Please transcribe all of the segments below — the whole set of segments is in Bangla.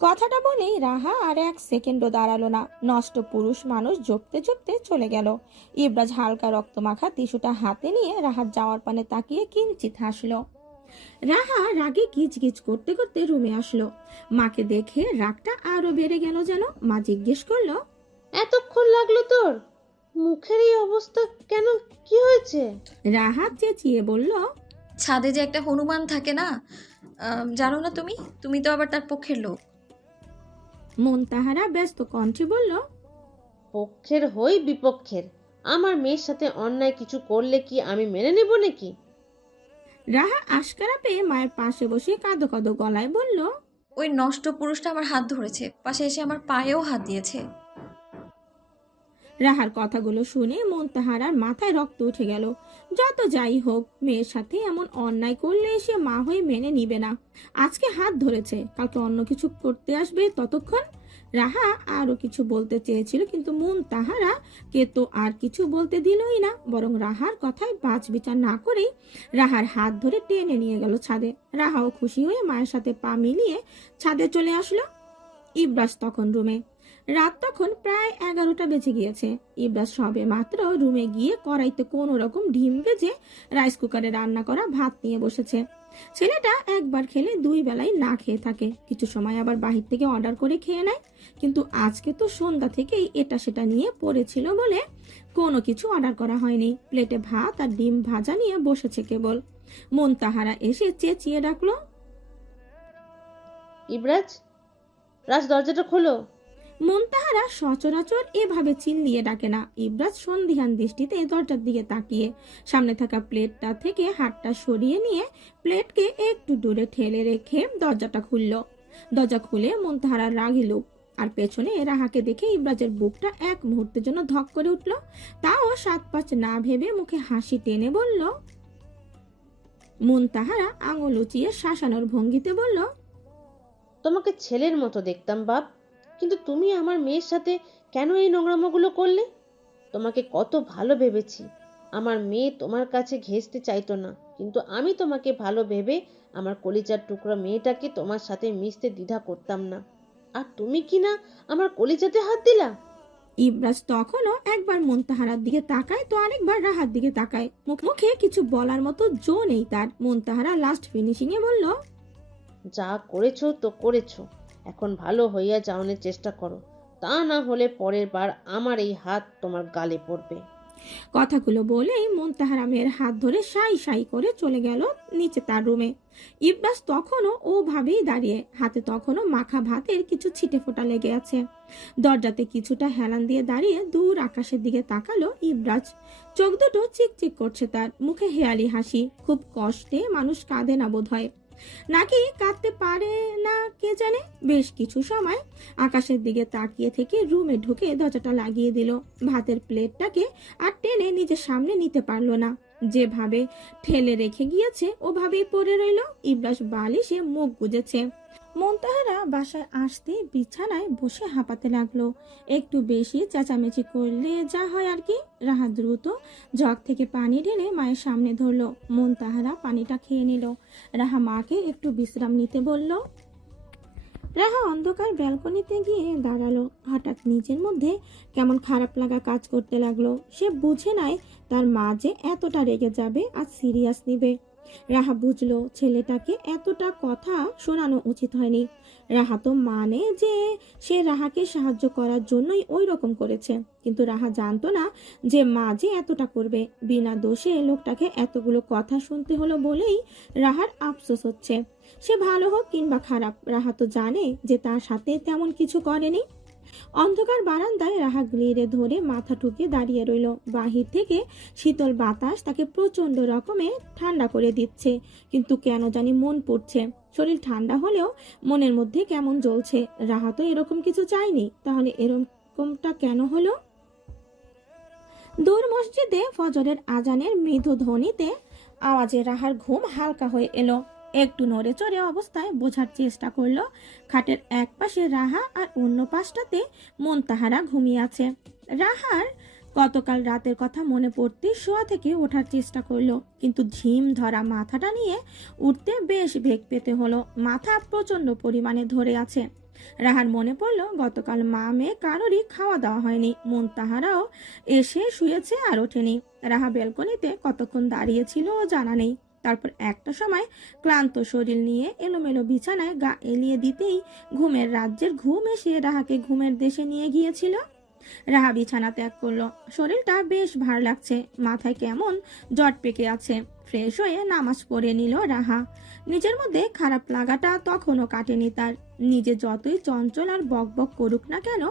কথাটা বলেই রাহা আর এক সেকেন্ডও দাঁড়ালো না। নষ্ট পুরুষ মানুষ জপতে জপতে চলে গেল। ইব্রাজ হালকা রক্তমাখা টিস্যুটা হাতে নিয়ে রাহার যাওয়ার পানে তাকিয়ে কিঞ্চিত হাসলো। রাহা রাগে গিজ গিজ করতে করতে রুমে আসলো। মাকে দেখে রাগটা আরো বেড়ে গেল যেন। মা জিজ্ঞেস করলো, এতক্ষণ লাগলো তোর? মুখের এই অবস্থা কেন? কি হয়েছে? রাহা চেঁচিয়ে বলল, ছাদে যে একটা হনুমান থাকে না, জানো না তুমি? তুমি তো আবার তার পক্ষের লোক। মন তাহারা ব্যস্ত কণ্ঠে বলল, পক্ষের হই বিপক্ষের, আমার মেয়ের সাথে অন্যায় কিছু করলে কি আমি মেনে নেব নাকি? রাহা আশকারা পেয়ে মায়ের পাশে বসে কাঁদো কাঁদো গলায় বলল, ওই নষ্ট পুরুষটা আমার হাত ধরেছে, পাশে এসে আমার পায়েও হাত দিয়েছে। রাহার কথাগুলো শুনে মন তাহারার মাথায় রক্ত উঠে গেল। যত যাই হোক, মেয়ের সাথে এমন অন্যায় করলে সে মা হয়ে মেনে নিবে না। আজকে হাত ধরেছে, কালকে অন্য কিছু করতে আসবে। ততক্ষণ রাহা আরো কিছু বলতে চেয়েছিল, কিন্তু মন তাহারা কে তো আর কিছু বলতে দিলই না, বরং রাহার কথায় বাজ বিচার না করেই রাহার হাত ধরে টেনে নিয়ে গেল ছাদে। রাহাও খুশি হয়ে মায়ের সাথে পা মিলিয়ে ছাদে চলে আসলো। ইব্রাস তখন রুমে। রাত তখন প্রায় 11টা বেজে গিয়েছে। ইব্রাস সবে মাত্র রুমে গিয়ে কড়াইতে কোনো রকম ডিম ভেজে রাইস কুকারে রান্না করা ভাত নিয়ে বসেছে। ছেলেটা একবার খেলে 2 বেলাই না খেয়ে থাকে, কিছু সময় আবার বাহির থেকে অর্ডার করে খেয়ে নেয়। কিন্তু আজকে তো সন্ধ্যা থেকেই এটা সেটা নিয়ে পড়েছিল বলে কোনো কিছু অর্ডার করা হয়নি। প্লেটে ভাত আর ডিম ভাজা নিয়ে বসেছে কেবল। মন তাহারা এসে চেঁচিয়ে ডাকলো, ইব্রাজ, রাজ, দরজাটা খোলো। মন তাহারা সচরাচর এভাবে চিল্লিয়ে ডাকে না। ইব্রাজ সন্ধিহান দৃষ্টিতে দরজার দিকে তাকিয়ে সামনে থাকা প্লেটটা থেকে হাতটা সরিয়ে নিয়ে প্লেটকে একটু দূরে ঠেলে রেখে দরজাটা খুলল। দরজা খুলে মন তাহারা রাগিল, আর পেছনে রাহাকে দেখে ইব্রাজের বুকটা এক মুহূর্তের জন্য ধক করে উঠল। তাও 7-5 না ভেবে মুখে হাসি টেনে বলল, মন তাহারা আঙুল উঁচিয়ে শাসানোর ভঙ্গিতে বলল, তোমাকে ছেলের মতো দেখতাম বাপ, কিন্তু তুমি আমার মেয়ের সাথে কেন এই নোংরামোগুলো করলে? তোমাকে কত ভালো ভেবেছি। আমার মেয়ে তোমার কাছে ঘেঁষতে চাইতো না, কিন্তু আমি তোমাকে ভালো ভেবে আমার কলিজার টুকরা মেয়েটাকে তোমার সাথে মিশতে দ্বিধা করতাম না। আর তুমি কি না আমার কলিজাতে হাত দিলা? ইব্রাজ তখনও একবার মুনতাহারার দিকে তাকায় তো আরেকবার রাহার দিকে তাকায়। মুখে কিছু বলার মতো জো নেই তার। মুনতাহারা লাস্ট ফিনিশিং এ বলল, যা করেছো তো করেছো, এখন ভালো হইয়া যাওয়ানোর চেষ্টা করো, তা না হলে পরের বার আমার এই হাত তোমার গালে পড়বে। কথাগুলো বলেই মুনতাহারা মেয়ের হাত ধরে সাই সাই করে চলে গেল নিচে তার রুমে। ইব্রাজ তখনও ওভাবেই দাঁড়িয়ে, হাতে তখনও মাখা ভাতের কিছু ছিটে ফোঁটা লেগে আছে। দরজাতে কিছুটা হেলান দিয়ে দাঁড়িয়ে দূর আকাশের দিকে তাকালো ইব্রাজ। চোখ দুটো চিকচিক করছে তার, মুখে হেয়ালি হাসি। খুব কষ্টে মানুষ কাঁদে না বোধ হয়, নাকি কাঁদতে পারে না কে জানে। বেশ কিছু সময় আকাশের দিকে তাকিয়ে থেকে রুমে ঢুকে দরজাটা লাগিয়ে দিল। ভাতের প্লেটটাকে আর টেনে নিজের সামনে নিতে পারলো না। যেভাবে ঠেলে রেখে গিয়েছে ওভাবেই পড়ে রইল। ইব্রাস বালিশে মুখ গুজেছে। মুনতাহারা বাসায় আসতে বিছানায় বসে হাঁপাতে লাগলো। একটু বেশি চেঁচামেচি করলে যা হয় আর কি। রাহা দ্রুত জগ থেকে পানি ঢেলে মায়ের সামনে ধরলো। মুনতাহারা পানিটা খেয়ে নিল। রাহা মাকে একটু বিশ্রাম নিতে বলল। রাহা অন্ধকার ব্যালকনিতে গিয়ে দাঁড়ালো। হঠাৎ নিজের মধ্যে কেমন খারাপ লাগা কাজ করতে লাগলো। সে বুঝে নাই তার মা যে এতটা রেগে যাবে আর সিরিয়াস নিবে। রাহা বুঝলো ছেলেটাকে এতটা কথা শোনানো উচিত হয়নি। রাহা তো মানে যে সে রাহাকে সাহায্য করার জন্যই ওই রকম করেছে, কিন্তু রাহা জানতো না যে মা যে এতটা করবে। বিনা দোষে লোকটাকে এতগুলো কথা শুনতে হলো বলেই রাহার আফসোস হচ্ছে। সে ভালো হোক কিংবা খারাপ, রাহা তো জানে যে তার সাথে তেমন কিছু করেনি। অন্ধকার বারান্দায় রাহা গ্লিরে ধরে মাথা ঠুকে দাঁড়িয়ে রইল। বাহির থেকে শীতল বাতাস তাকে প্রচন্ড রকমের ঠান্ডা করে দিচ্ছে, কিন্তু কেন জানি মন পড়ছে। শরীর ঠান্ডা হলেও মনের মধ্যে কেমন জ্বলছে। রাহা তো এরকম কিছু চায়নি, তাহলে এরকমটা কেন হলো? দূর মসজিদে ফজরের আজানের মৃদু ধ্বনিতে আওয়াজে রাহার ঘুম হালকা হয়ে এলো। একটু নড়ে চড়ে অবস্থায় বোঝার চেষ্টা করলো। খাটের এক পাশে রাহা আর অন্য পাশটাতে মুনতাহারা ঘুমিয়ে আছে। রাহার গতকাল রাতের কথা মনে পড়তে শোয়া থেকে ওঠার চেষ্টা করলো, কিন্তু ঝিম ধরা মাথাটা নিয়ে উঠতে বেশ বেগ পেতে হলো। মাথা প্রচন্ড পরিমাণে ধরে আছে। রাহার মনে পড়ল গতকাল মা মেয়ে কারোরই খাওয়া দাওয়া হয়নি, মুনতাহারাও এসে শুয়েছে আর ওঠেনি। রাহা বেলকনিতে কতক্ষণ দাঁড়িয়েছিল ও জানা নেই। তারপর একটা সময় ক্লান্ত শরীর নিয়ে এলোমেলো বিছানায় গা এলিয়ে দিতেই ঘুমের রাজ্যের ঘুম এসে রাহাকে ঘুমের দেশে নিয়ে গিয়েছিল। রাহা বিছানা ত্যাগ করলো। শরীরটা বেশ ভার লাগছে, মাথায় কেমন জট পেকে আছে। ফ্রেশ হয়ে নামাজ পড়ে নিল রাহা। নিজের মধ্যে খারাপ লাগাটা তখনও কাটেনি তার। নিজে যতই চঞ্চল আর বকবক করুক না কেন,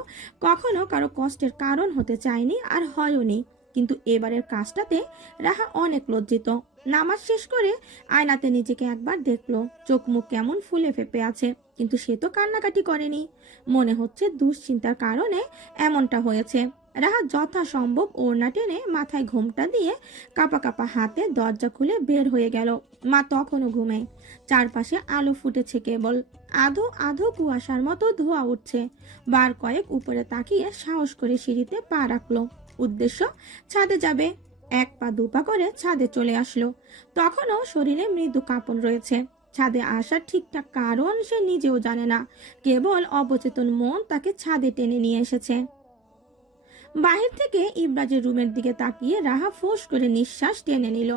কখনো কারো কষ্টের কারণ হতে চায়নি আর হয়ওনি। কিন্তু এবারের কাজটাতে রাহা অনেক লজ্জিত। নামাজ শেষ করে আয়নাতে নিজেকে একবার দেখলো। চোখ মুখ কেমন ফুলে ফেপে আছে, কিন্তু সে তো কান্নাকাটি করেনি। মনে হচ্ছে দুশ্চিন্তার কারণে এমনটা হয়েছে। রাহা যথাসম্ভব ওড়না টেনে মাথায় ঘোমটা দিয়ে কাপা কাপা হাতে দরজা খুলে বের হয়ে গেল। মা তখনও ঘুমে। চারপাশে আলো ফুটেছে কেবল। আধো আধো কুয়াশার মতো ধোঁয়া উঠছে। বার কয়েক উপরে তাকিয়ে সাহস করে সিঁড়িতে পা রাখলো। উদ্দেশ্য ছাদে যাবে। এক পা দুপা করে ছাদে চলে আসলো। তখনও শরীরে মৃদু কাঁপন রয়েছে। ছাদে আসার ঠিকঠাক কারণ সে নিজেও জানে না, কেবল অবচেতন মন তাকে ছাদে টেনে নিয়ে এসেছে। বাহির থেকে ইব্রাজের রুমের দিকে তাকিয়ে রাহা ফোঁস করে নিঃশ্বাস টেনে নিল।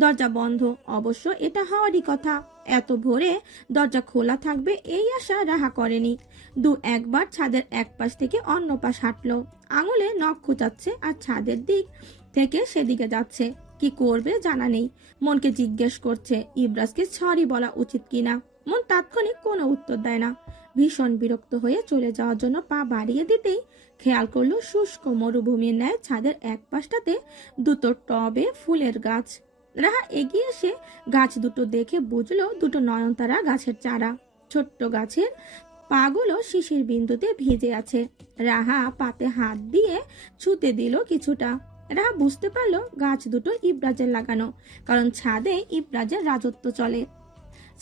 দরজা বন্ধ। অবশ্য এটা হওয়ারই কথা। এত ভোরে দরজা খোলা থাকবে এই আশা রাহা করেনি। একবার ছাদের এক পাশ থেকে অন্য পাশ হাঁটলো। আঙুলে নখ খোঁচাচ্ছে আর ছাদের দিক থেকে সেদিকে যাচ্ছে। কি করবে জানা নেই। মনকে জিজ্ঞেস করছে ইব্রাজকে সরি বলা উচিত কিনা। মন তাৎক্ষণিক কোনো উত্তর দেয় না। ভীষণ বিরক্ত হয়ে চলে যাওয়ার জন্য পা বাড়িয়ে দিতেই খেয়াল করলো শুষ্ক মরুভূমির ন্যায় ছাদের এক পাশটাতে দুটো টবে ফুলের গাছ। রাহা এগিয়ে এসে গাছ দুটো দেখে বুঝলো দুটো নয়নতারা গাছের চারা। ছোট্ট গাছের পাগুলো শিশির বিন্দুতে ভিজে আছে। রাহা পাতে হাত দিয়ে ছুতে দিল কিছুটা। রাহা বুঝতে পারলো গাছ দুটো ইব্রাজের লাগানো, কারণ ছাদে ইব্রাজের রাজত্ব চলে।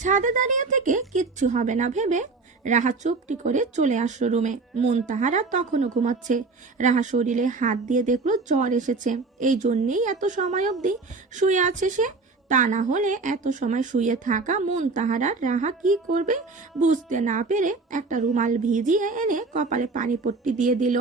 ছাদে দাঁড়িয়ে থেকে কিচ্ছু হবে না ভেবে রাহা চুপটি করে চলে আসলো রুমে। মুনতাহারা তখনও ঘুমাচ্ছে। রাহা শরীরে হাত দিয়ে দেখলো জ্বর এসেছে। এই জন্যেই এত সময় অবধি শুয়ে আছে সে। তা না হলে এত সময় শুয়ে থাকা মুনতাহারার রাহা কি করবে বুঝতে না পেরে একটা রুমাল ভিজিয়ে এনে কপালে পানি পট্টি দিয়ে দিল।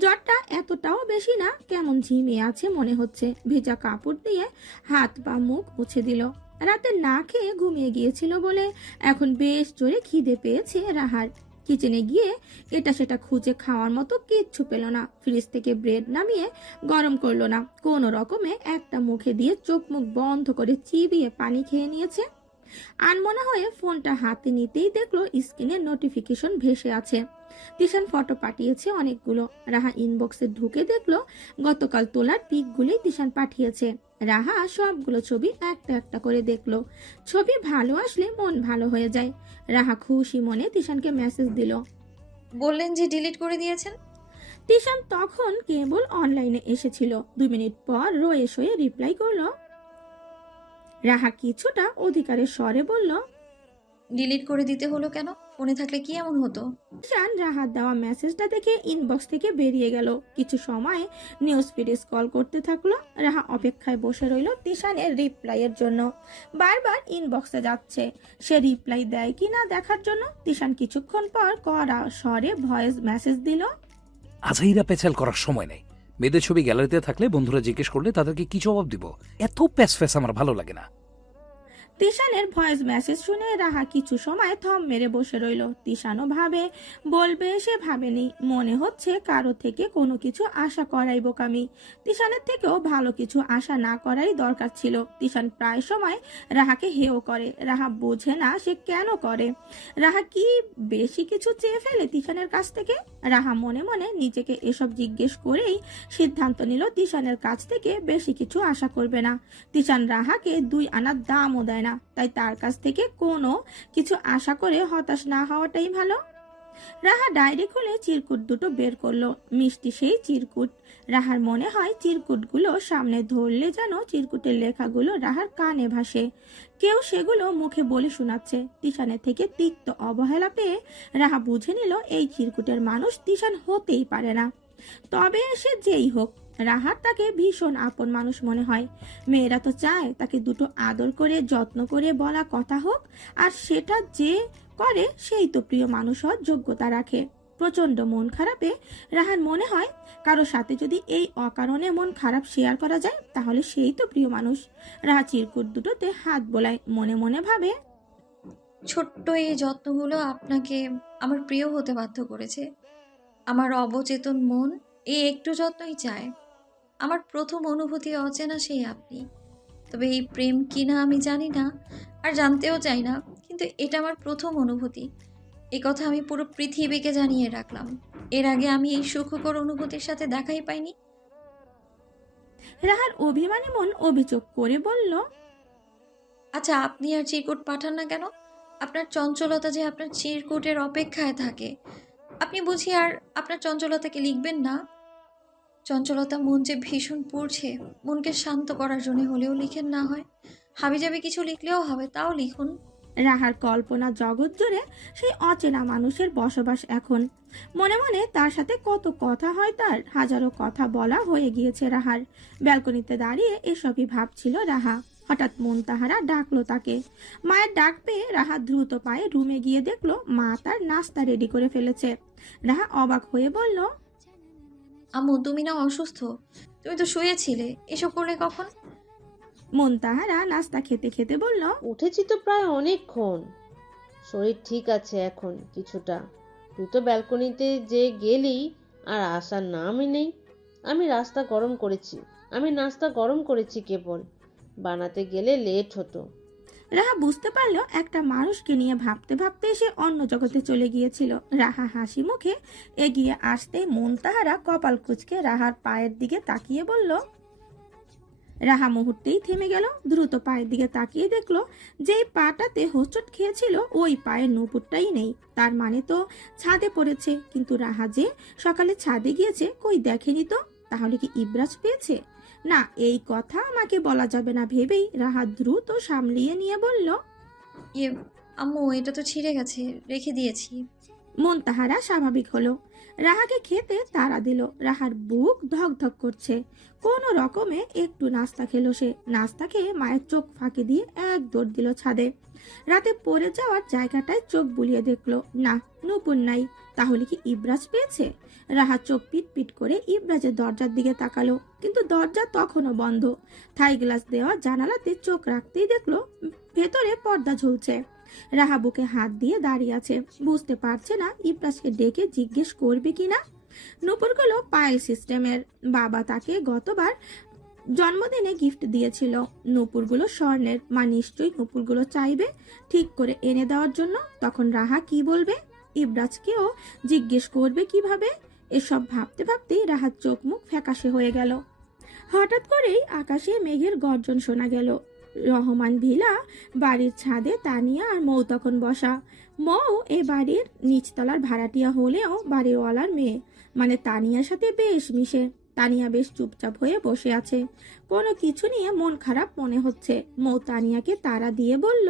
জ্বরটা এতটাও বেশি না, কেমন ঝিমিয়ে আছে মনে হচ্ছে। ভেজা কাপড় দিয়ে হাত পা মুখ মুছে দিল। রাতে না খেয়ে ঘুমিয়ে গিয়েছিল বলে এখন বেশ জোরে খিদে পেয়েছে রাহার। কিচেনে গিয়ে এটা সেটা খুঁজে খাওয়ার মতো কিচ্ছু পেল না। ফ্রিজ থেকে ব্রেড নামিয়ে গরম করলো না, কোনো রকমে একটা মুখে দিয়ে চোখ মুখ বন্ধ করে চিবিয়ে পানি খেয়ে নিয়েছে। আনমনা হয়ে ফোনটা হাতে নিতেই দেখলো স্ক্রিনে নোটিফিকেশন ভেসে আছে। তিশান ফটো পাঠিয়েছে অনেকগুলো। রাহা ইনবক্সে ঢুকে দেখলো গতকাল তোলার পিকগুলোই তিশান পাঠিয়েছে। রাহা সবগুলো ছবি একটা একটা করে দেখলো। ছবি ভালো আসলে মন ভালো হয়ে যায়। রাহা খুশি মনে তিশানকে মেসেজ দিল। বললেন যে ডিলিট করে দিয়েছেন। তিশান তখন কেবল অনলাইনে এসেছিল। 2 মিনিট পর রয়ে সয়ে রিপ্লাই করলো। রাহা কিছুটা অধিকারের স্বরে বলল, ডিলিট করে দিতে হলো কেন? ফোনে থাকলে কি এমন হতো? তিশান রাহাত দেওয়া মেসেজটা দেখে ইনবক্স থেকে বেরিয়ে গেল। কিছু সময় নিউজ ফিডে স্ক্রল করতে থাকলো। রাহা অপেক্ষায় বসে রইল তিশানের রিপ্লাইয়ের জন্য। বারবার ইনবক্সে যাচ্ছে, সে রিপ্লাই দেয় কি না দেখার জন্য। তিশান কিছুক্ষণ পর কড়া স্বরে ভয়েস মেসেজ দিল। আজাইরা পেছাল করার সময় নেই। মেয়েদের ছবি গ্যালারিতে থাকলে বন্ধুরা জিজ্ঞেস করলে তাদেরকে কি জবাব দিব? এত প্যাস ফ্যাস আমার ভালো লাগে না। তিশানের ভয়েস মেসেজ শুনে রাহা কিছু সময় থম মেরে বসে রইল। তিশানও ভাবে বলবে, সে ভাবেনি। মনে হচ্ছে কারো থেকে কোনো কিছু আশা করাই বোকামি। তিশানের থেকেও ভালো কিছু আশা না করাই দরকার ছিল। তিশান প্রায় সময় রাহাকে হেয় করে। রাহা বোঝে না সে কেন করে। রাহা কি বেশি কিছু চেয়ে ফেলে তিশানের কাছ থেকে? রাহা মনে মনে নিজেকে এসব জিজ্ঞেস করেই সিদ্ধান্ত নিল তিশানের কাছ থেকে বেশি কিছু আশা করবে না। তিশান রাহাকে 2 আনার দামও দেয় না, তাই তার কাছ থেকে কোনো কিছু আশা করে হতাশ না হওয়াটাই ভালো। রাহা ডায়েরি খুলে চিরকুট দুটো বের করলো। মিষ্টি সেই চিরকুট। রাহার মনে হয় চিরকুটগুলো সামনে ধরলে যেন চিরকুটের লেখাগুলো রাহার কানে ভাসে। কেউ সেগুলো মুখে বলে শোনাচ্ছে। তিশানের থেকে তিক্ত অবহেলা পেয়ে রাহা বুঝে নিল এই চিরকুটের মানুষ তিশান হতেই পারে না। তবে সে যেই হোক, রাহার তাকে ভীষণ আপন মানুষ মনে হয়। মেয়েরা তো চায় তাকে দুটো আদর করে যত্ন করে বলা কথা হোক, আর সেটা যে করে সেই তো প্রিয় মানুষ হওয়ার যোগ্যতা রাখে। প্রচন্ড মন খারাপে রাহার মনে হয় কারো সাথে যদি এই অকারণে মন খারাপ শেয়ার করা যায় তাহলে সেই তো প্রিয় মানুষ। রাহা চিরকুট দুটোতে হাত বোলায়, মনে মনে ভাবে, ছোট্ট এই যত্নগুলো আপনাকে আমার প্রিয় হতে বাধ্য করেছে। আমার অবচেতন মন এই একটু যত্নই চায়। আমার প্রথম অনুভূতি অচেনা সেই আপনি। তবে এই প্রেম কিনা আমি জানি না, আর জানতেও চাই না, কিন্তু এটা আমার প্রথম অনুভূতি। এ কথা আমি পুরো পৃথিবীকে জানিয়ে রাখলাম। এর আগে আমি এই সুখকর অনুভূতির সাথে দেখাই পাইনি। রাহার অভিমানী মন অভিযোগ করে বলল, আচ্ছা, আপনি আর চিরকুট পাঠান না কেন? আপনার চঞ্চলতা যে আপনার চিরকুটের অপেক্ষায় থাকে। আপনি বুঝি আর আপনার চঞ্চলতাকে লিখবেন না? চঞ্চলতা মন যে ভীষণ পড়ছে, মনকে শান্ত করার জন্য হলেও লিখেন না হয়। হাবিজাবি কিছু লিখলেও হবে, তাও লিখুন। রাহার কল্পনা জগৎ জুড়ে সেই অচেনা মানুষের বসবাস এখন। মনে মনে তার সাথে কত কথা হয়, তার হাজারো কথা বলা হয়ে গিয়েছে রাহার। ব্যালকনিতে দাঁড়িয়ে এসবই ভাবছিল রাহা। হঠাৎ মুনতাহারা ডাকলো তাকে। মায়ের ডাক পেয়ে রাহা দ্রুত পায়ে রুমে গিয়ে দেখলো মা তার নাস্তা রেডি করে ফেলেছে। রাহা অবাক হয়ে বলল, আম্মু, তুমি না অসুস্থ? তুমি তো শুয়েছিলে, এসব করলে কখন? মুনতাহারা নাস্তা খেতে খেতে বলল, উঠেছি তো প্রায় অনেকক্ষণ। শরীর ঠিক আছে এখন কিছুটা। তুই তো ব্যালকনিতে যে গেলি আর আসার নামই নেই। আমি নাস্তা গরম করেছি কেবল। বানাতে গেলে লেট হতো। রাহা বুঝতে পারলো একটা মানুষকে নিয়ে ভাবতে ভাবতে সে অন্য জগতে চলে গিয়েছিল। রাহা হাসি মুখে এগিয়ে আসতে মুনতাহারা কপাল কুঁচকে রাহার পায়ের দিকে তাকিয়ে বলল। রাহা মুহূর্তেই থেমে গেল। দ্রুত পায়ের দিকে তাকিয়ে দেখলো যে পাটাতে হোঁচট খেয়েছিল ওই পায়ের নুপুরটাই নেই। তার মানে তো ছাদে পড়েছে, কিন্তু রাহা যে সকালে ছাদে গিয়েছে কই দেখেনি তো। তাহলে কি ইবরাজ পেয়েছে? না, এই কথা আমাকে বলা যাবে না ভেবেই রাহা দ্রুত সামলিয়ে নিয়ে বলল, ইয়ে, আম্মু, এটা তো ছিঁড়ে গেছে, রেখে দিয়েছি। মুনতাহারা স্বাভাবিক হলো। রাহাকে খেতে তাড়া দিল। রাহার বুক ধক ধক করছে। কোনো রকমে একটু নাস্তা খেলো সে। নাস্তা খেয়ে মায়ের চোখ ফাঁকি দিয়ে এক দৌড় দিল ছাদে। রাতে পড়ে যাওয়ার জায়গাটায় চোখ বুলিয়ে দেখলো, না, নূপুর নাই। তাহলে কি ইবরাজ পেয়েছে? রাহা চোখ পিট পিট করে ইবরাজের দরজার দিকে তাকালো, কিন্তু দরজা তখনও বন্ধ। থাই গ্লাস দেওয়া জানালাতে চোখ রাখতেই দেখলো ভেতরে পর্দা ঝুলছে। রাহা বুকে হাত দিয়ে দাঁড়িয়ে আছে, বুঝতে পারছে না ইবরাজকে ডেকে জিজ্ঞেস করবে কিনা। নূপুরগুলো পায়েল সিস্টেমের। বাবা তাকে গতবার জন্মদিনে গিফট দিয়েছিল। নূপুরগুলো স্বর্ণের। মা নিশ্চয়ই নূপুরগুলো চাইবে ঠিক করে এনে দেওয়ার জন্য। তখন রাহা কি বলবে? ইবরাজকেও জিজ্ঞেস করবে কিভাবে? এসব ভাবতে ভাবতেই রাহার চোখ মুখ ফ্যাকাশে হয়ে গেল। হঠাৎ করেই আকাশে মেঘের গর্জন শোনা গেল। রহমান ভিলা বাড়ির ছাদে তানিয়া আর মৌ তখন বসা। মৌ এ বাড়ির নিচতলার ভাড়াটিয়া হলেও বাড়িওয়ালার মেয়ে, মানে তানিয়ার সাথে বেশ মিশে। তানিয়া বেশ চুপচাপ হয়ে বসে আছে, কোনো কিছু নিয়ে মন খারাপ মনে হচ্ছে। মৌ তানিয়াকে তাড়া দিয়ে বলল,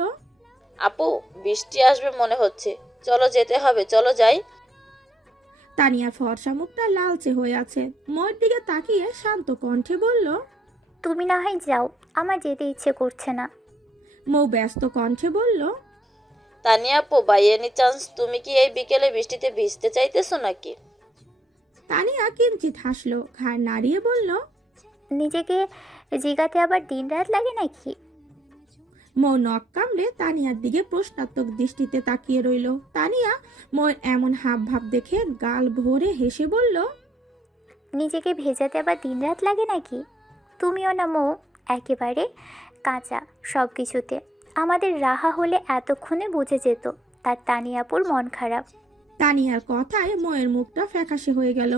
আপু, বৃষ্টি আসবে মনে হচ্ছে, চলো যেতে হবে, চলো যাই। তানিয়ার ফর্সা মুখটা লালচে হয়ে আছে। মৌর দিকে তাকিয়ে শান্ত কণ্ঠে বলল, তুমি না হয় যাও, আমার যেতে ইচ্ছে করছে না। মৌ ব্যস্ত কণ্ঠে বলল, তানিয়া আপু, বাই এনি চান্স তুমি কি এই বিকেলে বৃষ্টিতে ভিজতে চাইতেছো নাকি? তানিয়া কিঞ্চিত হাসলো, ঘাড় নাড়িয়ে বলল, নিজেকে জিগাতে আবার দিন রাত লাগে নাকি? মৌ নখ কামড়ে তানিয়ার দিকে প্রশ্নাত্মক দৃষ্টিতে তাকিয়ে রইল। তানিয়া মৌর এমন হাব ভাব দেখে গাল ভরে হেসে বলল, নিজেকে ভেজাতে আবার দিন রাত লাগে নাকি? তুমিও না মৌ, একেবারে কাঁচা সব কিছুতে। আমাদের রাহা হলে এতক্ষণে বুঝে যেত তার তানিয়াপুর মন খারাপ। তানিয়ার কথায় মৌয়ের মুখটা ফ্যাকাশে হয়ে গেল।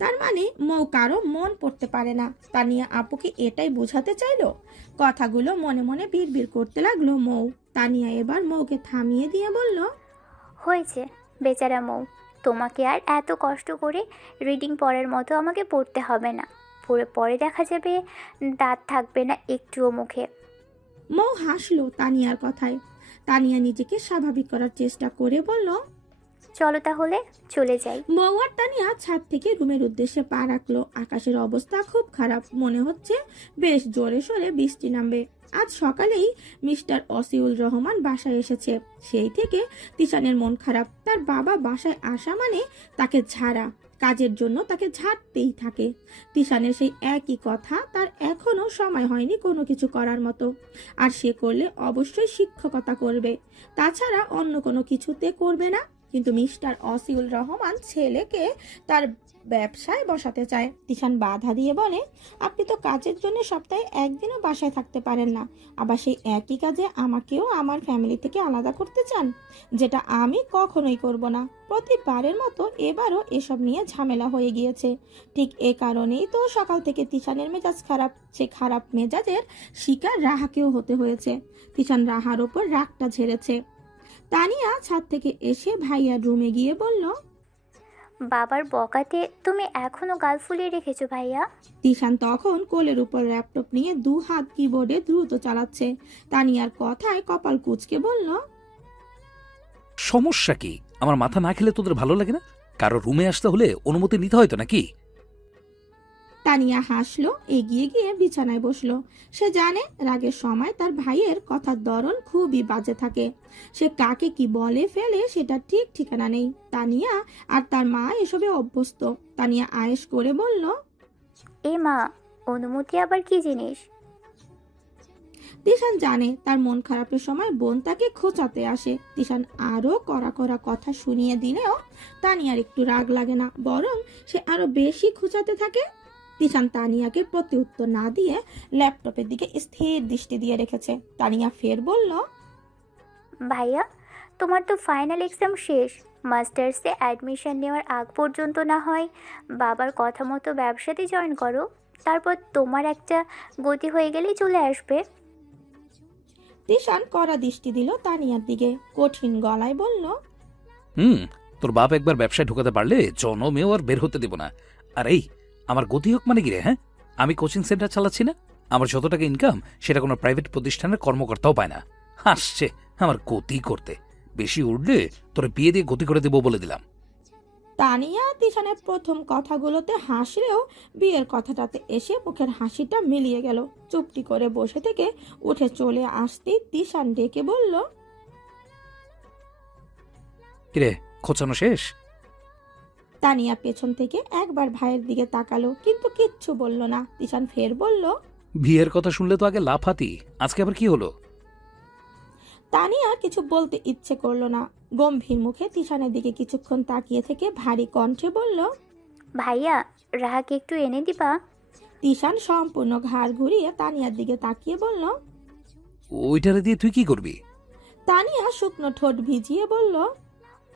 তার মানে মৌ কারো মন পড়তে পারে না। তানিয়া আপুকে এটাই বোঝাতে চাইলো। কথাগুলো মনে মনে বিড়বিড় করতে লাগলো মৌ। তানিয়া এবার মৌকে থামিয়ে দিয়ে বলল, হয়েছে বেচারা মৌ, তোমাকে আর এত কষ্ট করে রিডিং পড়ার মতো আমাকে পড়তে হবে না। পরে দেখা যাবে দাঁত থাকবে না একটুও মুখে। মৌ হাসলো তানিয়ার কথায়। তানিয়া নিজেকে স্বাভাবিক করার চেষ্টা করে বলল, চলো তাহলে চলে যাই। মৌয়ার তানিয়া ছাদ থেকে রুমের উদ্দেশ্যে পা রাখলো। আকাশের অবস্থা খুব খারাপ, মনে হচ্ছে বেশ জোরে সোরে বৃষ্টি নামবে। আজ সকালেই মিস্টার অসিউল রহমান বাসায় এসেছে। সেই থেকে তিশানের মন খারাপ। তার বাবা বাসায় আসা মানে তাকে ঝাড়া, কাজের জন্য তাকে ঝাড়তেই থাকে। তিশানের সেই একই কথা, তার এখনো সময় হয়নি কোনো কিছু করার মতো। আর সে করলে অবশ্যই শিক্ষকতা করবে, তাছাড়া অন্য কোনো কিছুতে করবে না। কিন্তু মিস্টার অসিউল রহমান ছেলেকে তার ব্যবসায় বসাতে চায়। তিশান বাধা দিয়ে বলে, আপনি তো কাজের জন্য সপ্তাহে একদিনও বাসায় থাকতে পারেন না, আবার সেই একই কাজে আমাকেও আমার ফ্যামিলি থেকে আলাদা করতে চান, যেটা আমি কখনোই করব না। প্রতিবারের মতো এবারও এসব নিয়ে ঝামেলা হয়ে গিয়েছে। ঠিক এ কারণেই তো সকাল থেকে তিশানের মেজাজ খারাপ। সে খারাপ মেজাজের শিকার রাহাকেও হতে হয়েছে। তিশান রাহার ওপর রাগটা ঝেড়েছে। তানিয়া ছাদ থেকে এসে ভাইয়ার রুমে গিয়ে বলল, বাবার বকাতে তুমি এখনো গাল ফুলিয়ে রেখেছো ভাইয়া। তিশান তখন কোলের উপর ল্যাপটপ নিয়ে 2 হাত কিবোর্ডে দ্রুত চালাচ্ছে। তানিয়ার কথায় কপাল কুঁচকে বলল, সমস্যা কি? আমার মাথা না খেলে তোদের ভালো লাগে না? কারো রুমে আসতে হলে অনুমতি নিতে হয়তো নাকি? তানিয়া হাসলো, এগিয়ে গিয়ে বিছানায় বসলো। সে জানে রাগের সময় তার ভাইয়ের কথার ধরন খুবই বাজে থাকে। সে কাকে কি বলে ফেলে সেটা ঠিক ঠিকানা নেই। তানিয়া আর তার মা এসবে অভ্যস্ত। তানিয়া আয়েশ করে বলল, এ মা, অনুমতি আবার কি জিনিস? তিশান জানে তার মন খারাপের সময় বোন তাকে খোঁচাতে আসে। তিশান আরো কড়া কড়া কথা শুনিয়ে দিলেও তানিয়ার একটু রাগ লাগে না, বরং সে আরো বেশি খোঁচাতে থাকে। তিশান তানিয়াকে প্রত্যুত্তর না দিয়ে ল্যাপটপের দিকে স্থির দৃষ্টি দিয়ে রেখেছে। তানিয়া ফের বলল, ভাইয়া, তোমার তো ফাইনাল এক্সাম শেষ। মাস্টার্সে অ্যাডমিশন নেওয়ার আগ পর্যন্ত না হয় বাবার কথা মতো ব্যবসাতে জয়েন করো, তারপর তোমার একটা গতি হয়ে গেলেই চলে আসবে। তিশান কড়া দৃষ্টি দিল তানিয়ার দিকে, কঠিন গলায় বলল, তোর বাপ একবার ব্যবসায় ঢুকাতে পারলে জনমেও আর বের হতে দেব না। আর এই, আমার গতি হোক মানে কি রে? হ্যাঁ, আমি কোচিং সেন্টার চালাচ্ছি না? আমার যত টাকা ইনকাম সেটা কোনো প্রাইভেট প্রতিষ্ঠানের কর্মকর্তাও পায় না। হাসছে আমার গতি করতে। বেশি উঠলে তোর বিয়ে দিয়ে গতি করে দেবো বলে দিলাম। তানিয়া তিশানের প্রথম কথাগুলোতে হাসলেও বিয়ের কথাটাতে এসে মুখের হাসিটা মিলিয়ে গেল। চুপটি করে বসে থেকে উঠে চলে আসতেই তিশান ডেকে বলল, কিরে, খোঁচানো শেষ? তানিয়া পেছন থেকে একবার ভাইয়ের দিকে তাকালো, কিন্তু কিচ্ছু বলল না। তিশান ফের বলল, বিয়ের কথা শুনলে তো আগে লাফাতি, আজকে আবার কি হলো? তানিয়া কিছু বলতে ইচ্ছে করলো না। গম্ভীর মুখে তিশানের দিকে কিছুক্ষণ তাকিয়ে থেকে ভারী কণ্ঠে বলল, ভাইয়া, রাহাকে একটু এনে দিবা? তিশান সম্পূর্ণ ঘাড় ঘুরিয়ে তানিয়ার দিকে তাকিয়ে বলল। ওইটারে দিয়ে তুই কি করবি? তানিয়া শুকনো ঠোঁট ভিজিয়ে বলল,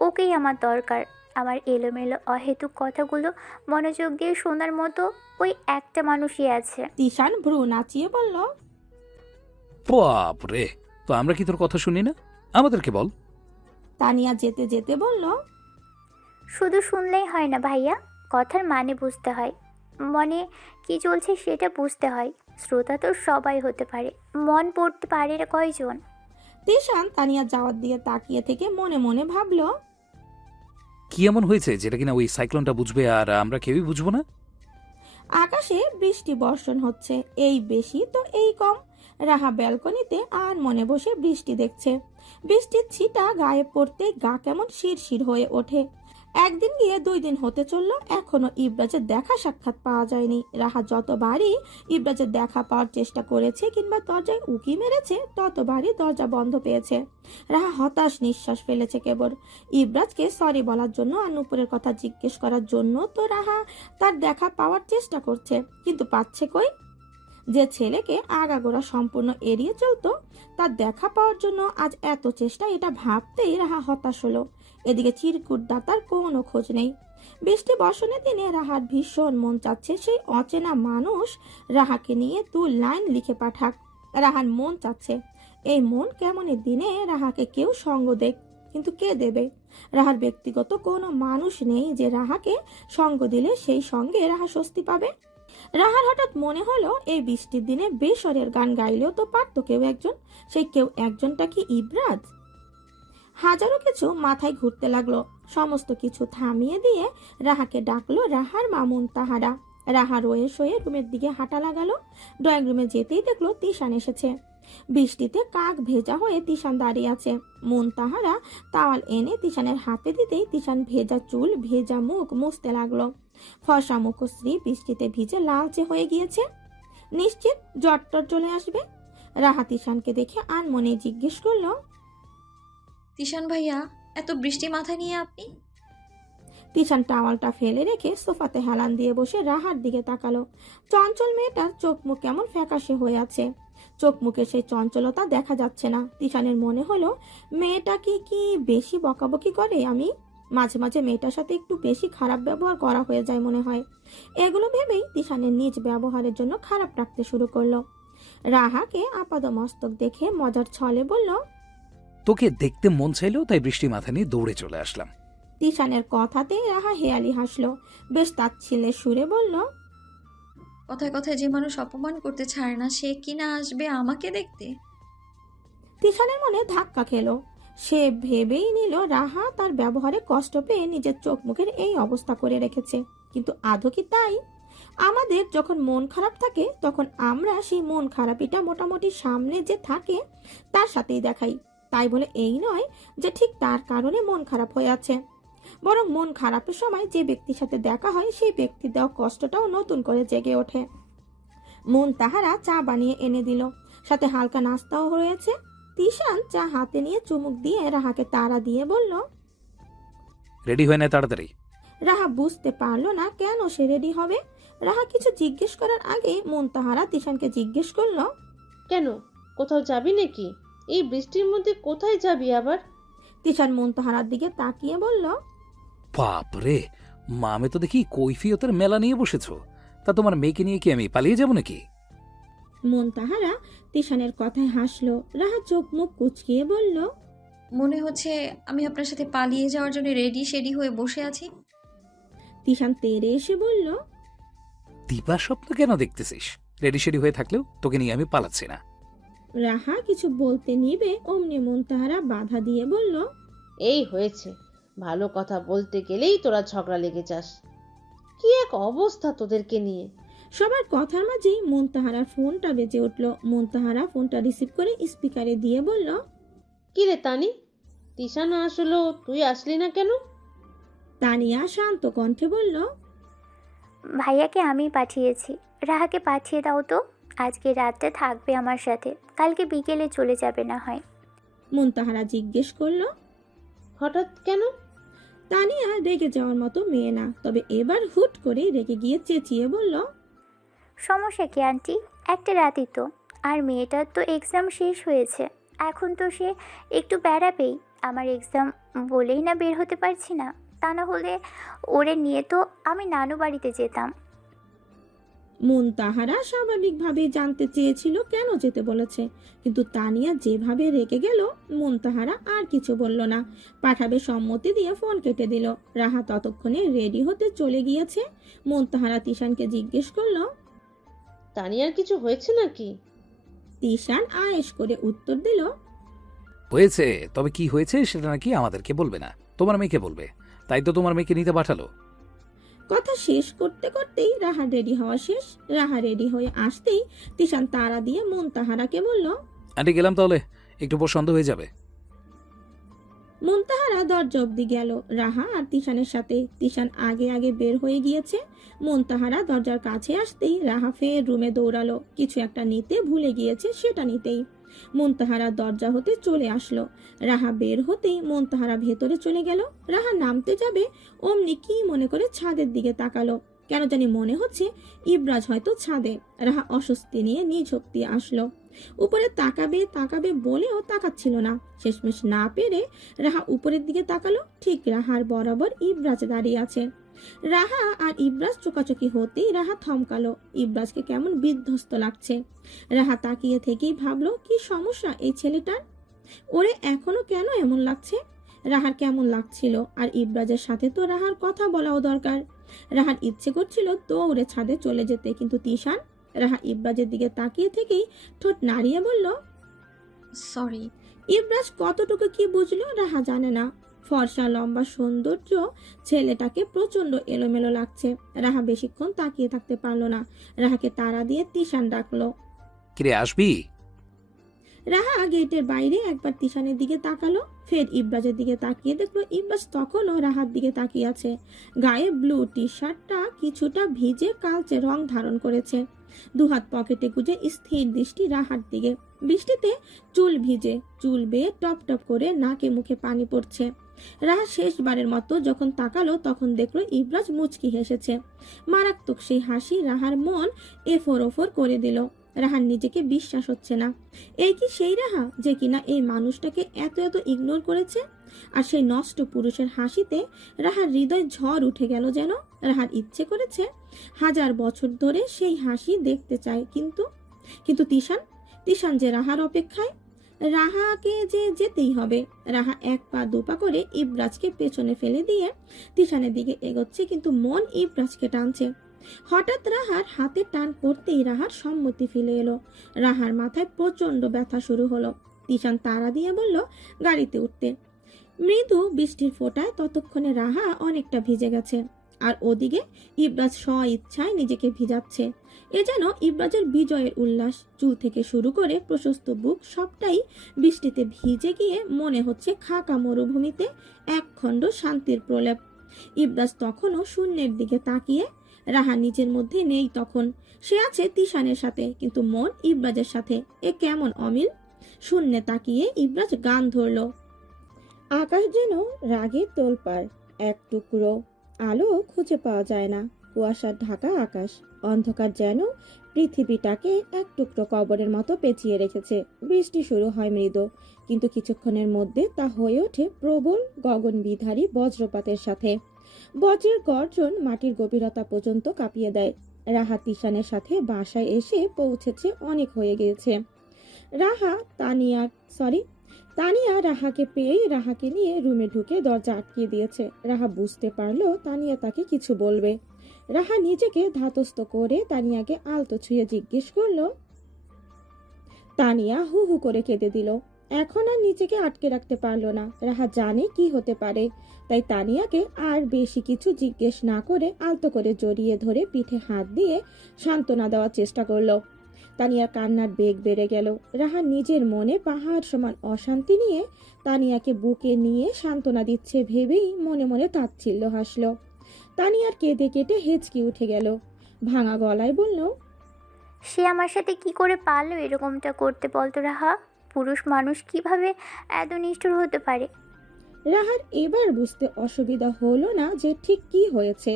ওকেই আমার দরকার। আমার এলোমেলো অহেতুক কথাগুলো মনোযোগ দিয়ে শোনার মতো ওই একটা মানুষই আছে। তিশান ভ্রু নাচিয়ে বলল, বাপ রে, তো আমরা কি তোর কথা শুনি না? আমাদেরকে বল। তানিয়া যেতে যেতে বলল, শুধু শুনলেই হয় না ভাইয়া, কথার মানে বুঝতে হয়, মনে কি চলছে সেটা বুঝতে হয়। শ্রোতা তো সবাই হতে পারে, মন পড়তে পারে কয়জন? তিশান তানিয়া যাওয়ার দিকে তাকিয়ে থেকে মনে মনে ভাবলো, কি এমন হয়েছে যেটা কিনা ওই সাইক্লোনটা বুঝবে আর আমরা কেউই বুঝবো না? আকাশে বৃষ্টি বর্ষণ হচ্ছে, এই বেশি তো এই কম। রাহা ব্যালকনিতে আর মনে বসে বৃষ্টি দেখছে। বৃষ্টির ছিটা গায়ে পড়তে গা কেমন শিরশির হয়ে ওঠে। একদিন গিয়ে 2 দিন হতে চললো, এখনো ইবরাজের দেখা সাক্ষাৎ পাওয়া যায়নি। রাহা যতবারই ইবরাজের দেখা পাওয়ার চেষ্টা করেছে কিংবা দরজায় উকি মেরেছে, ততবারই দরজা বন্ধ পেয়েছে। রাহা হতাশ নিঃশ্বাস ফেলেছে কেবল। ইবরাজকে সরি বলার জন্য আর নুপুরের কথা জিজ্ঞেস করার জন্য তো রাহা তার দেখা পাওয়ার চেষ্টা করছে, কিন্তু পাচ্ছে কই? যে ছেলেকে আগাগোড়া সম্পূর্ণ এড়িয়ে চলতো, তার দেখা পাওয়ার জন্য আজ এত চেষ্টা, এটা ভাবতেই রাহা হতাশ হলো। এদিকে চিরকুট দাতার কোনো খোঁজ নেই। বৃষ্টি বর্ষণের দিনে রাহার ভীষণ মন চাচ্ছে সেই অচেনা মানুষ রাহাকে নিয়ে 2 লাইন লিখে পাঠাক। রাহার মন চাচ্ছে এই মন কেমনের দিনে রাহাকে কেউ সঙ্গ দেখ, কিন্তু কে দেবে? রাহার ব্যক্তিগত কোনো মানুষ নেই যে রাহাকে সঙ্গ দিলে সেই সঙ্গে রাহা স্বস্তি পাবে। রাহার হঠাৎ মনে হলো এই বৃষ্টির দিনে বেসরের গান গাইলেও তো পারতো কেউ একজন। সেই কেউ একজনটা কি ইবরাজ? হাজারো কিছু মাথায় ঘুরতে লাগলো। সমস্ত কিছু থামিয়ে দিয়ে রাহাকে ডাকলো রাহার মা মুনতাহারা। রাহা রয়ে শয়ে রুমের দিকে হাঁটা লাগালো। ড্রয়িং রুমে যেতেই দেখলো তিশান এসেছে। বৃষ্টিতে কাক ভেজা হয়ে তিশান দাঁড়িয়ে আছে। মুনতাহারা তাওয়াল এনে তিশানের হাতে দিতেই তিশান ভেজা চুল ভেজা মুখ মুছতে লাগলো। ফর্সা মুখশ্রী বৃষ্টিতে ভিজে লালচে হয়ে গিয়েছে। নিশ্চিত জ্বর চলে আসবে। রাহা তিশানকে দেখে আনমনে জিজ্ঞেস করলো, তিশান ভাইয়া, এত বৃষ্টি মাথায় নিয়ে আপনি? তিশান টাওয়ালটা ফেলে রেখে সোফাতে হেলান দিয়ে বসে রাহার দিকে তাকালো। চঞ্চল মেয়েটার চোখ মুখ কেমন ফ্যাকাশে হয়ে আছে। চোখ মুখে সেই চঞ্চলতা দেখা যাচ্ছে না। তিশানের মনে হলো মেয়েটাকে কি বেশি বকাবকি করে আমি। মাঝে মাঝে মেয়েটার সাথে একটু বেশি খারাপ ব্যবহার করা হয়ে যায় মনে হয়। এগুলো ভেবেই তিশানের নিজ ব্যবহারের জন্য খারাপ রাখতে শুরু করলো। রাহাকে আপাদমস্তক দেখে মজার ছলে বলল, তোকে দেখতে মন চাইলো তাই বৃষ্টি মাথা নিয়ে দৌড়ে চলে আসলাম। তিশানের কথাতেই রাহা হেয়ালি হাসলো। বেশ তাচ্ছিল্যের সুরে বলল, কথায় কথায় যে মানুষ অপমান করতে ছাড়ে না, সে কিনা আসবে আমাকে দেখতে? তিশানের মনে ধাক্কা খেলো। সে ভেবেই নিল রাহা তার ব্যবহারে কষ্ট পেয়ে নিজের চোখ মুখের এই অবস্থা করে রেখেছে। কিন্তু আদৌ কি তাই? আমাদের যখন মন খারাপ থাকে তখন আমরা সেই মন খারাপিটা মোটামুটি সামনে যে থাকে তার সাথেই দেখাই। তাই বলে এই নয় যে ঠিক তার কারণে মন খারাপ হয়ে আছে। বরং মন খারাপের সময় যে ব্যক্তির সাথে দেখা হয় সেই ব্যক্তির দেওয়া কষ্টটাও নতুন করে জেগে ওঠে। মুনতাহারা চা বানিয়ে এনে দিল, সাথে হালকা নাস্তাও রয়েছে। তিশান চা হাতে নিয়ে চুমুক দিয়ে রাহাকে তাড়া দিয়ে বলল, রেডি হয়ে নেয় তাড়াতাড়ি। রাহা বুঝতে পারলো না কেন সে রেডি হবে। রাহা কিছু জিজ্ঞেস করার আগে মুনতাহারা তিশানকে জিজ্ঞেস করলো, কেন, কোথাও যাবি নাকি? এই বৃষ্টির মধ্যে কোথায় যাবি আবার? তিশান মুনতাহারার দিকে তাকিয়ে বলল, বাপ রে, মামে তো দেখি কৈফিয়তের মেলা নিয়ে বসেছো। তা তোমার মেয়েকে নিয়ে কি আমি পালিয়ে যাব নাকি? মুনতাহারা তিশানের কথায় হাসলো। রাহা চোখ মুখ কুচকিয়ে বলল, মনে হচ্ছে আমি আপনার সাথে পালিয়ে যাওয়ার জন্য রেডি শেডি হয়ে বসে আছি। তিশান তেড়ে এসে বলল, দিবা স্বপ্ন কেন দেখতেছিস? রেডি শেডি হয়ে থাকলেও তোকে নিয়ে আমি পালাচ্ছি না। রাহা কিছু বলতে নিবে অমনি মুনতাহারা বাধা দিয়ে বলল, এই হয়েছে, ভালো কথা বলতে গেলেই তোরা ঝগড়া লেগে যাস। কি এক অবস্থা তোদেরকে নিয়ে। সবার কথার মাঝেই মুনতাহারার ফোনটা বেজে উঠল। মুনতাহারা ফোনটা রিসিভ করে স্পিকারে দিয়ে বলল, কি রে তানি, তিশা না আসলো, তুই আসলি না কেন? তানিয়া শান্ত কণ্ঠে বলল, ভাইয়াকে আমি পাঠিয়েছি। রাহাকে পাঠিয়ে দাও তো, আজকে রাতটা থাকবে আমার সাথে, কালকে বিকেলে চলে যাবে না হয়। মুনতাহারা জিজ্ঞেস করলো, হঠাৎ কেন? তানিয়া রেগে যাওয়ার মতো মেয়ে না, তবে এবার হুট করে রেগে গিয়ে চেঁচিয়ে বলল, সমস্যা কি আন্টি, একটা রাতই তো। আর মেয়েটার তো এক্সাম শেষ হয়েছে, এখন তো সে একটু বেড়াবেই। আমার এক্সাম বলেই না বের হতে পারছি না, তা না হলে ওরে নিয়ে তো আমি নানু বাড়িতে যেতাম। মুনতাহারা স্বাভাবিকভাবে জানতে চেয়েছিল কেন যেতে বলেছে, কিন্তু তানিয়া যেভাবে রেগে গেল মুনতাহারা আর কিছু বলল না। পাঠাবে সম্মতি দিয়ে ফোন কেটে দিল। রাহা ততক্ষণে রেডি হতে চলে গিয়েছে। মুনতাহারা তিশানকে জিজ্ঞেস করলো, তানিয়ার কিছু হয়েছে নাকি? তিশান আয়েশ করে উত্তর দিল, হয়েছে, তবে কি হয়েছে সেটা নাকি আমাদেরকে বলবে না, তোমার মেয়েকে বলবে। তাই তো তোমার মেয়েকে নিতে পাঠালো। কথা শেষ করতে করতেই রাহা রেডি হওয়া শেষ। রাহা রেডি হয়ে আসতেই তিশান তাড়া দিয়ে মুনতাহারাকে বলল, আন্টি গেলাম তাহলে, একটু পর সন্ধ্যা হয়ে যাবে। মুনতাহারা দরজা অব্দি গেল রাহা আর তিশানের সাথে। তিশান আগে আগে বের হয়ে গিয়েছে। মুনতাহারা দরজার কাছে আসতেই রাহা ফের রুমে দৌড়ালো। কিছু একটা নিতে ভুলে গিয়েছে, সেটা নিতেই মুনতাহারা দরজা হতে চলে আসলো। রাহা বের হতেই মুনতাহারা ভেতরে চলে গেল। রাহা নামতে যাবে অমনি কি মনে করে ছাদের দিকে তাকালো। কেন জানি মনে হচ্ছে ইবরাজ হয়তো ছাদে। রাহা অস্বস্তি নিয়ে নিজ অব্দি আসলো। উপরে তাকাবে তাকাবে বলেও তাকাচ্ছিল না। শেষমেশ না পেরে রাহা উপরের দিকে তাকালো। ঠিক রাহার বরাবর ইবরাজ দাঁড়িয়ে আছে। রাহা আর ইবরাজ চোকাচোকি হতেই রাহা থমকালো। ইবরাজকে কেমন বিধ্বস্ত লাগছে। রাহা তাকিয়ে থেকেই ভাবলো কি সমস্যা এই ছেলেটার, ওরে এখনো কেন এমন লাগছে। রাহার কেমন লাগছিল, আর ইবরাজের সাথে তো রাহার কথা বলাও দরকার। রাহার ইচ্ছে করছিল দৌড়ে ছাদে চলে যেতে, কিন্তু তিশান। রাহা ইবরাজের দিকে তাকিয়ে থেকেই ঠোঁট নাড়িয়ে বলল, সরি। ইবরাজ কতটুকু কি বুঝলো রাহা জানে না। ফর্সা লম্বা সৌন্দর্য ছেলেটাকে প্রচন্ড এলোমেলো লাগছে। রাহা বেশিক্ষণ তাকিয়ে থাকতে পারলো না। রাহাকে তাড়া দিয়ে তিশান ডাকলো। কিরে আসবি? রাহা গেটের বাইরে একবার তিশানের দিকে তাকালো, ফের ইবরাজের দিকে তাকিয়ে দেখলো ইবরাজ তখনও রাহার দিকে তাকিয়ে আছে। গায়ে ব্লু টি শার্টটা কিছুটা ভিজে কালচে রং ধারণ করেছে। দুহাত পকেটে গুজে স্থির দৃষ্টি রাহার দিকে। বৃষ্টিতে চুল ভিজে, চুল বেয়ে টপ টপ করে নাকে মুখে পানি পড়ছে। রাহা শেষবারের মতো যখন তাকালো তখন দেখলো ইবরাজ মুচকি হেসেছে। মারাত্মক সেই হাসি রাহার মন এফোর ওফর করে দিল। রাহার নিজেকে বিশ্বাস হচ্ছে না। এই কি সেই রাহা যে কিনা এই মানুষটাকে এত এত ইগনোর করেছে? আর সেই নষ্ট পুরুষের হাসিতে রাহার হৃদয় ঝড় উঠে গেল যেন। রাহার ইচ্ছে করেছে হাজার বছর ধরে সেই হাসি দেখতে চায়, কিন্তু কিন্তু তিশান তিশান যে রাহার অপেক্ষায়। রাহাকে যে যেতেই হবে। রাহা এক পা দুপা করে ইবরাজকে পেছনে ফেলে দিয়ে তিশানের দিকে এগোচ্ছে, কিন্তু মন ইবরাজকে টানছে। হঠাৎ রাহার হাতে টান পড়তেই রাহার সম্মতি ফিরে এলো। রাহার মাথায় প্রচন্ড ব্যথা শুরু হলো। তিশান তাড়া দিয়ে বলল গাড়িতে উঠতে। মৃদু বৃষ্টির ফোঁটায় ততক্ষণে রাহা অনেকটা ভিজে গেছে, আর ওদিকে ইবরাজ স্ব ইচ্ছায় নিজেকে ভিজাচ্ছে। এ যেন ইবরাজের বিজয়ের উল্লাস। চুল থেকে শুরু করে প্রশস্ত বুক সবটাই বৃষ্টিতে ভিজে গিয়ে মনে হচ্ছে খাকা মরুভূমিতে এক খণ্ড শান্তির প্রলেপ। ইবরাজ তখনও শূন্যের দিকে তাকিয়ে। রাহা নিজের মধ্যে নেই তখন। সে আছে তিশানের সাথে, কিন্তু মন ইবরাজের সাথে। এ কেমন অমিল! শূন্যে তাকিয়ে ইবরাজ গান ধরল। আকাশ যেন রাগের তোলপাড়, এক টুকরো আলো খুঁজে পাওয়া যায় না। কুয়াশার ঢাকা আকাশ, অন্ধকার যেন পৃথিবীটাকে এক টুকরো কবরের মতো পেঁচিয়ে রেখেছে। বৃষ্টি শুরু হয় মৃদু, কিন্তু কিছুক্ষণের মধ্যে তা হয়ে ওঠে প্রবল গগনবিধারী বজ্রপাতের সাথে। বজ্রের গর্জন মাটির গভীরতা পর্যন্ত কাঁপিয়ে দেয়। রাহা তিশানের সাথে বাসায় এসে পৌঁছেছে অনেক হয়ে গিয়েছে। তানিয়া রাহাকে পেয়ে রাহাকে নিয়ে রুমে ঢুকে দরজা আটকিয়ে দিয়েছে। রাহা বুঝতে পারলো তানিয়া তাকে কিছু বলবে। রাহা নিজেকে ধাতস্থ করে তানিয়াকে আলতো ছুঁয়ে জিজ্ঞেস করলো। তানিয়া হু হু করে কেঁদে দিল। এখন আর নিজেকে আটকে রাখতে পারলো না। রাহা জানে কি হতে পারে, তাই তানিয়াকে আর বেশি কিছু জিজ্ঞেস না করে আলতো করে জড়িয়ে ধরে পিঠে হাত দিয়ে সান্ত্বনা দেওয়ার চেষ্টা করলো। তানিয়ার কান্নার বেগ বেড়ে গেল। রাহা নিজের মনে পাহাড় সমান অশান্তি নিয়ে তানিয়াকে বুকে নিয়ে সান্ত্বনা দিচ্ছে ভেবেই মনে মনে তাচ্ছিল্য হাসল। তানিয়ার কেঁদে কেটে হেঁচকি উঠে গেল। ভাঙা গলায় বলল, সে আমার সাথে কি করে পারলো এরকমটা করতে বলতো রাহা? পুরুষ মানুষ কিভাবে এত নিষ্ঠুর হতে পারে? রাহার এবার বুঝতে অসুবিধা হলো না যে ঠিক কি হয়েছে।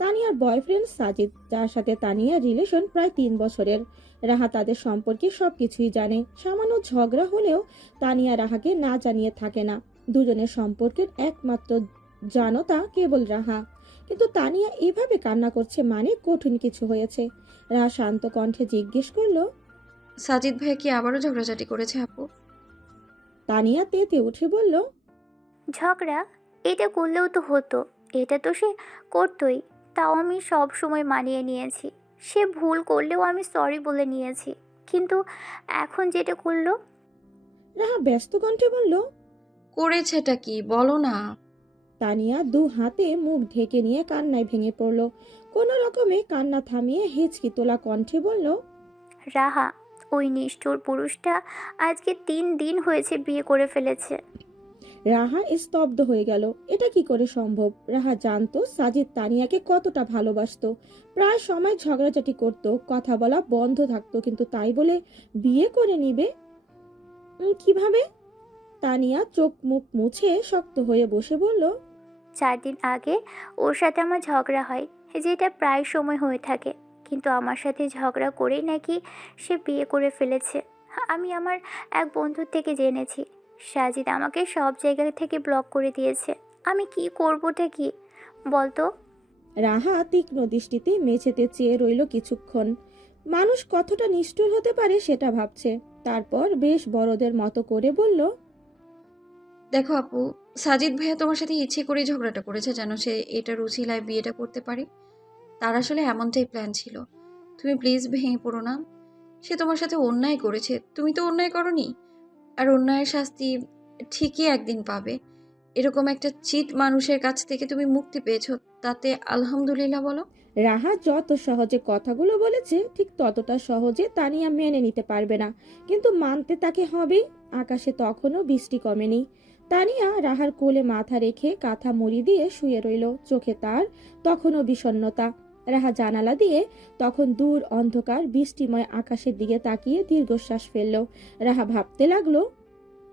তানিয়ার বয়ফ্রেন্ড সাজিদ, যার সাথে তানিয়ার রিলেশন প্রায় 3 বছরের। রাহা তাদের সম্পর্কে সবকিছুই জানে। সামান্য ঝগড়া হলেও তানিয়া রাহাকে না জানিয়ে থাকে না। দুজনের সম্পর্কের একমাত্র জানতা কেবল রাহা। কিন্তু তানিয়া এভাবে কান্না করছে মানে কঠিন কিছু হয়েছে। রাহা শান্ত কণ্ঠে জিজ্ঞেস করলো, সাজিদ ভাইয়া কি আবারও ঝগড়াঝাটি করেছে আপু? তানিয়া তেতে উঠে বলল, ঝগড়া? এটা করলেও তো হতো, এটা তো সে করতোই। তাও আমি সব সময় মানিয়ে নিয়েছি। সে ভুল করলেও আমি সরি বলে নিয়েছি, কিন্তু এখন যেটা করলো। রাহা ব্যস্ত কণ্ঠে বলল। করেছেটা কি বলো না। তানিয়া দু হাতে মুখ ঢেকে নিয়ে কান্নায় ভেঙে পড়ল। কোনো রকমে কান্না থামিয়ে হেঁচকি তোলা কণ্ঠে বলল, রাহা, ওই নিষ্ঠুর পুরুষটা আজকে 3 দিন হয়েছে বিয়ে করে ফেলেছে। রাহা স্তব্ধ হয়ে গেল। এটা কি করে সম্ভব? রাহা জানতো সাজিদ তানিয়াকে কতটা ভালোবাসতো। প্রায় সময় ঝগড়াঝাটি করত, কথা বলা বন্ধ থাকতো, কিন্তু তাই বলে বিয়ে করে নিবে? কিভাবে? তানিয়া চোখ মুখ মুছে শক্ত হয়ে বসে বলল, 4 দিন আগে ওর সাথে আমার ঝগড়া হয়, যেটা প্রায় সময় হয়ে থাকে। কিন্তু আমার সাথে ঝগড়া করেই নাকি সে বিয়ে করে ফেলেছে। আমি আমার এক বন্ধুর থেকে জেনেছি। সাজিদ আমাকে সব জায়গা থেকে ব্লক করে দিয়েছে। আমি কি করবোটা কি বলতো? রাহা তীক্ষ্ণ দৃষ্টিতে মেঝেতে চেয়ে রইল কিছুক্ষণ। মানুষ কতটা নিষ্ঠুর হতে পারে সেটা ভাবছে। তারপর বেশ বড়দের মতো করে বলল, দেখো আপু, সাজিদ ভাইয়া তোমার সাথে ইচ্ছে করে ঝগড়াটা করেছে যেন সে এটার উছিলায় বিয়েটা করতে পারে। তার আসলে এমনটাই প্ল্যান ছিল। তুমি প্লিজ ভেঙে পড়ো না। সে তোমার সাথে অন্যায় করেছে, তুমি তো অন্যায় করনি। আর অন্যায়ের শাস্তি ঠিকই একদিন পাবে। এরকম একটা চিট মানুষের কাছ থেকে তুমি মুক্তি পেয়েছো, তাতে আলহামদুলিল্লাহ বলো। রাহা যত সহজে কথাগুলো বলেছে ঠিক ততটা সহজে তানিয়া মেনে নিতে পারবে না, কিন্তু মানতে তাকে হবেই। আকাশে তখনও বৃষ্টি কমেনি। তানিয়া রাহার কোলে মাথা রেখে কাঁথা মুড়ি দিয়ে শুয়ে রইল, চোখে তার তখনও বিষণ্ণতা। রাহা জানালা দিয়ে তখন দূর অন্ধকার বৃষ্টিময় আকাশের দিকে তাকিয়ে দীর্ঘশ্বাস ফেলল। রাহা ভাবতে লাগলো,